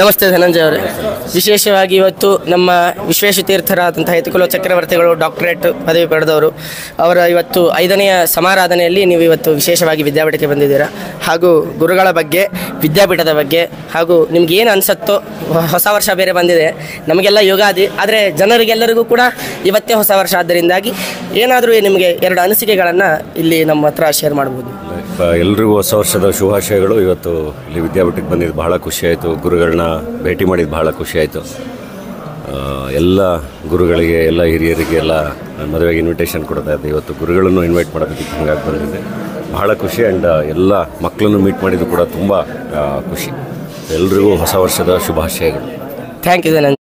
ನಮಸ್ತೆ ಧನಂಜಯ ಅವರೇ. ವಿಶೇಷವಾಗಿ ಇವತ್ತು ನಮ್ಮ ವಿಶ್ವೇಶತೀರ್ಥರಾದಂತಹ ಯತಿಕುಲ ಚಕ್ರವರ್ತಿಗಳು ಡಾಕ್ಟರೇಟ್ ಪದವಿ ಪಡೆದವರು ಅವರ ಇವತ್ತು 5ನೆಯ ಸಮಾರಾಧನೆಯಲ್ಲಿ ನೀವು ಇವತ್ತು ವಿಶೇಷವಾಗಿ ವಿದ್ಯಾಪೀಠಕ್ಕೆ ಬಂದಿದ್ದೀರಾ. ಹಾಗೂ ಗುರುಗಳ ಬಗ್ಗೆ, ವಿದ್ಯಾಪೀಠದ ಬಗ್ಗೆ, ಹಾಗೂ ನಿಮ್ಗೆ ಏನು ಅನಿಸುತ್ತೋ, ಹೊಸ ವರ್ಷ ಬೇರೆ ಬಂದಿದೆ, ನಮಗೆಲ್ಲ ಯುಗಾದಿ, ಆದರೆ ಜನರಿಗೆಲ್ಲರಿಗೂ ಕೂಡ ಇವತ್ತೇ ಹೊಸ ವರ್ಷ. ಆದ್ದರಿಂದಾಗಿ ಏನಾದರೂ ನಿಮಗೆ 2 ಅನಿಸಿಕೆಗಳನ್ನು ಇಲ್ಲಿ ನಮ್ಮ ಹತ್ರ ಶೇರ್ ಮಾಡ್ಬೋದು. ಎಲ್ರಿಗೂ ಹೊಸ ವರ್ಷದ ಶುಭಾಶಯಗಳು. ಇವತ್ತು ಇಲ್ಲಿ ವಿದ್ಯಾಪೀಠಕ್ಕೆ ಬಂದಿದ್ದು ಬಹಳ ಖುಷಿಯಾಯಿತು. ಗುರುಗಳನ್ನ ಭೇಟಿ ಮಾಡಿದ್ದು ಬಹಳ ಖುಷಿಯಾಯಿತು. ಎಲ್ಲ ಗುರುಗಳಿಗೆ, ಎಲ್ಲ ಹಿರಿಯರಿಗೆ ಎಲ್ಲ ಮದುವೆಗೆ ಇನ್ವಿಟೇಷನ್ ಕೊಡ್ತಾ ಇದ್ದೆ. ಇವತ್ತು ಗುರುಗಳನ್ನು ಇನ್ವೈಟ್ ಮಾಡೋದಕ್ಕೆ ಹಾಗಾಗಿ ಬಂದಿದ್ದೆ. ಬಹಳ ಖುಷಿ. ಆ್ಯಂಡ್ ಎಲ್ಲ ಮಕ್ಕಳನ್ನು ಮೀಟ್ ಮಾಡಿದ್ದು ಕೂಡ ತುಂಬ ಖುಷಿ. ಎಲ್ರಿಗೂ ಹೊಸ ವರ್ಷದ ಶುಭಾಶಯಗಳು. Thank you Dhananjaya.